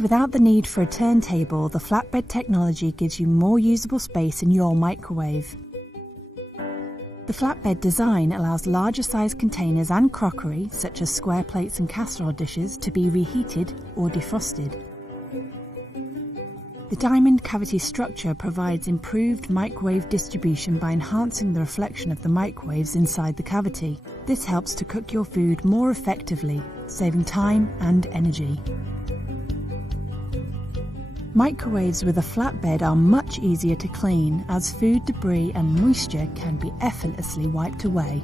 Made without the need for a turntable, the flatbed technology gives you more usable space in your microwave. The flatbed design allows larger size containers and crockery, such as square plates and casserole dishes, to be reheated or defrosted. The diamond cavity structure provides improved microwave distribution by enhancing the reflection of the microwaves inside the cavity. This helps to cook your food more effectively, saving time and energy. Microwaves with a flatbed are much easier to clean, as food debris and moisture can be effortlessly wiped away.